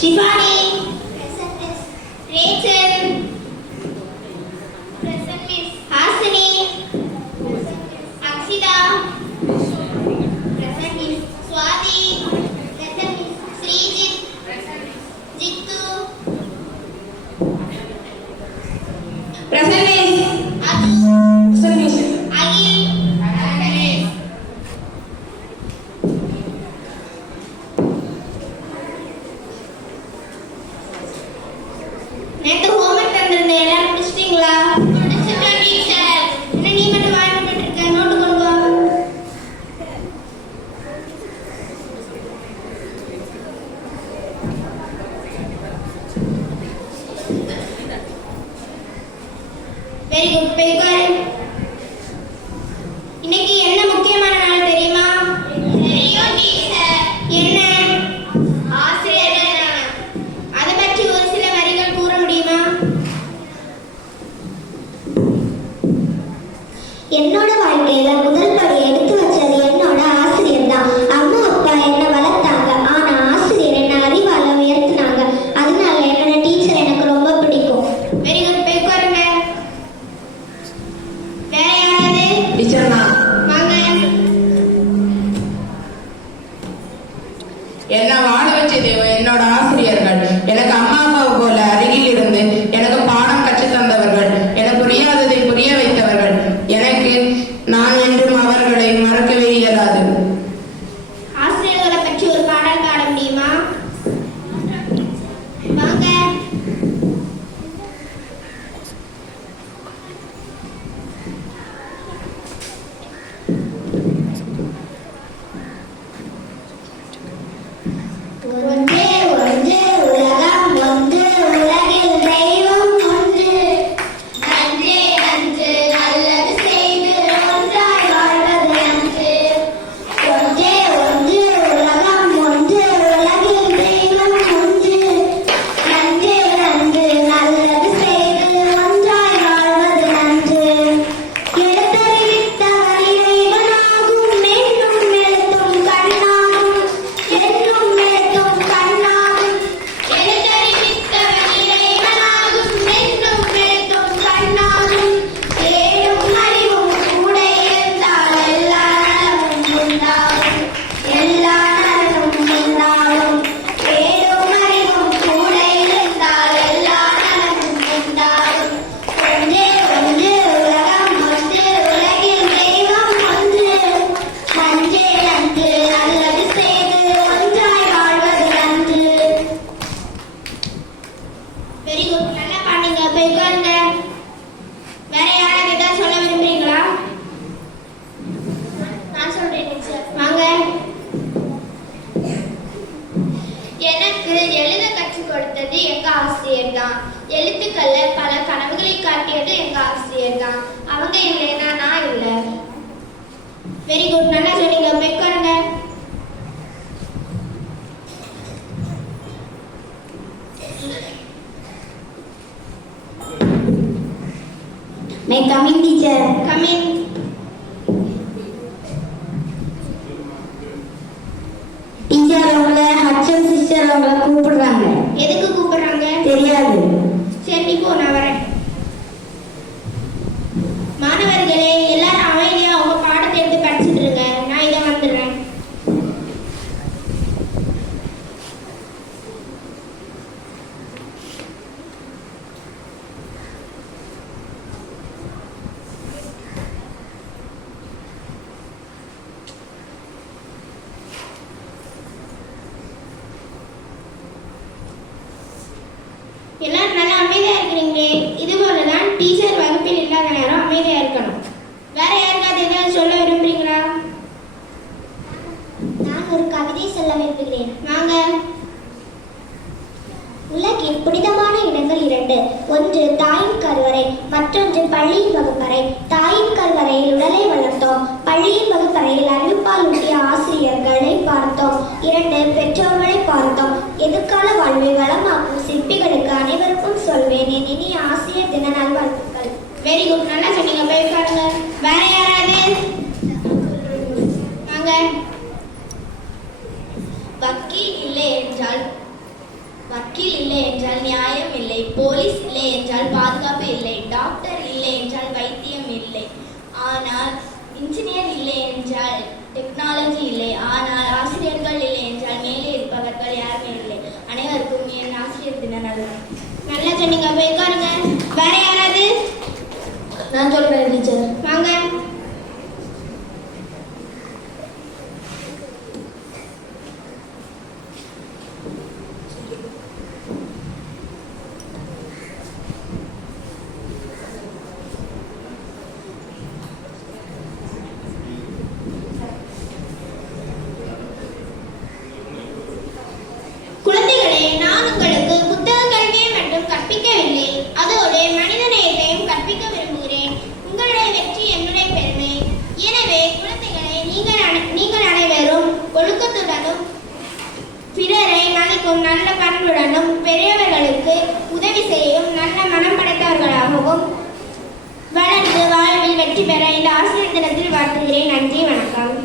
Shivani, Rachel, Hasini, Akshita, Swati, Srijit, Jittu, Prasannis, Adu, Agil, நேத்து homework தந்திருந்தேன் எல்லாரும் முடிச்சிட்டீங்களா? முடிச்சிட்டேன் டீச்சர். என்ன நீ மட்டும் வாய் மூடிட்டு இருக்க? நோட்டு கொண்டு வா. Very good. போய் உட்காரு. இன்னைக்கு என்ன முக்கியமான நாள் தெரியுமா? தெரியும் டீச்சர். என்ன? ஆசிரியர் தினம். அதை பற்றி ஒரு சில வரிகள் கூற முடியுமா? என்னோட வாழ்க்கையில முதல் படி எடுத்து வச்சது என்னோட ஆசிரியர் தான். அம்மா அப்பா என்ன வளர்த்தாங்க, ஆனா ஆசிரியர் என்ன அறிவால உயர்த்தினாங்க. அதனால என்னோட டீச்சர் எனக்கு ரொம்ப பிடிக்கும். Very good. போய் உட்காருங்க. வேற யாராவது? டீச்சர் நான். வாங்க. என்ன வாழ வச்சது என்னோட ஆசிரியர்கள். எனக்கு அம்மா அப்பாவை போல அருகில் இருந்து எனக்கு பாடம் கற்றுத் தந்தவர்கள், எனக்கு புரியாததை புரிய வைத்தவர்கள். எனக்கு நான் என்றும் அவர்களை மறக்கவே இயலாது. ஆசிரியர்களை பற்றி ஒரு பாடல் பாட முடியுமா? வாங்க. ஒன்றே ஒன்று உலகம் ஒன்று, உலகில் தெய்வம் ஒன்று. நன்றே நன்று நல்லது செய்து ஒன்றாய் வாழ்வது நன்று. ஒன்றே ஒன்று உலகம் ஒன்று, உலகில் தெய்வம் ஒன்று. நன்றே நன்று நல்லது செய்து ஒன்றாய் வாழ்வது நன்று. எழுத்தறிவித்தவர் இறைவனாகும், என்னும் எழுத்தும் கண்ணாகும், என்னும் எழுத்தும் கண்ணாகும். எழுத்தறிவித்தவன் இறைவனாகும், என்னும் எழுத்தும் கண்ணாகும். ஏழும் அறிவும் கூட இருந்தால் எல்லா நலமும் உண்டாகும், எல்லா நலமும் உண்டாகும். ஏழும் அறிவும் கூட இருந்தால் எல்லா நலமும் உண்டாகும். ஒன்றே ஒன்று உலகம் ஒன்று, உலகில் தெய்வம் ஒன்று. நன்றே நன்று நல்லது செய்து ஒன்றாய் வாழ்வது நன்று. Very good. நல்லா பாடுங்க. போய் உட்காருங்க. வேற யாராவது ஏதாவது சொல்ல விரும்புறீங்களா? நான் சொல்றேன் டீச்சர். வாங்க. எனக்கு எழுத கற்றுக் கொடுத்தது எங்க ஆசிரியர் தான். எழுத்துக்கள்ல பல கனவுகளை காட்டியது எங்க ஆசிரியர் தான். அவங்க இல்லைன்னா நான் இல்லை. Very good. நல்லா சொன்னீங்க. போய் உட்காருங்க. May coming teacher. Come in. Teacher உங்களை ஹச்சன் சிஸ்டர் உங்களை கூப்பிடுறாங்க. எதுக்கு கூப்பிடுறாங்க? தெரியாது. சரி நீ போ, நான் வரேன். மாணவர்களே, எல்லாரும் அமைதியா உங்க பாடத்தை எடுத்து படிச்சுட்டு இருங்க. நான் இதை வந்துடுறேன். எல்லாரும் நல்லா அமைதியா இருக்கிறீங்களே. இது போலதான் டீச்சர் வகுப்பில் இல்லாத நேரம் அமைதியா இருக்கணும். வேற யாருக்காவது ஏதாவது சொல்ல விரும்புறீங்களா? நான் ஒரு கவிதை சொல்ல விரும்புகிறேன். வாங்க. உலகின் புனிதமான இடங்கள் இரண்டு. ஒன்று தாயின் கருவறை, மற்றொன்று பள்ளியின் வகுப்பறை. தாயின் கருவறையில் உடலை வளர்த்தோம், பள்ளியின் வகுப்பறையில் அறிவுப்பால் ஊட்டிய ஆசிரியர்களை பார்த்தோம். இரண்டு பெற்றோர்களை பார்த்தோம். எதிர்கால வாழ்வை வளமாக்கும் சிற்பிகளுக்கு அனைவருக்கும் சொல்வேன் என் இனிய ஆசிரியர் தின நல்வாழ்த்துக்கள். Very good. நல்லா சொன்னீங்க. போய் உட்காருங்க. வேற யாராவது? வாங்க. வக்கீல் இல்லை என்றால் டாக்டர் இல்லை என்றால் வைத்தியம் இல்லை, ஆனால் இன்ஜினியர் இல்லை என்றால் டெக்னாலஜி இல்லை, ஆனால் ஆசிரியர்கள் இல்லை என்றால் மேலே இருப்பவர்கள் யாருமே இல்லை. அனைவருக்கும் என் ஆசிரியர் தின நல்வாழ்த்துக்கள். நல்லா சொன்னீங்க. போய் உட்காருங்க. வேற யாராவது? நான் சொல்றேன் டீச்சர். வாங்க. குழந்தைகளே, நான் உங்களுக்கு புத்தக கல்வியை மட்டும் கற்பிக்கவில்லை, அதோடு மனித நேயத்தையும் கற்பிக்க விரும்புகிறேன். உங்களுடைய வெற்றி என்னுடைய பெருமை. எனவே குழந்தைகளே, நீங்கள் அனைவரும் ஒழுக்கத்துடனும் பிறரை மதிக்கும் நல்ல பண்புடனும் பெரியவர்களுக்கு உதவி செய்யும் நல்ல மனம் படைத்தவர்களாகவும் வளர்ந்து வாழ்வில் வெற்றி பெற இந்த ஆசிரியர் தினத்தில் வாழ்த்துகிறேன். நன்றி, வணக்கம்.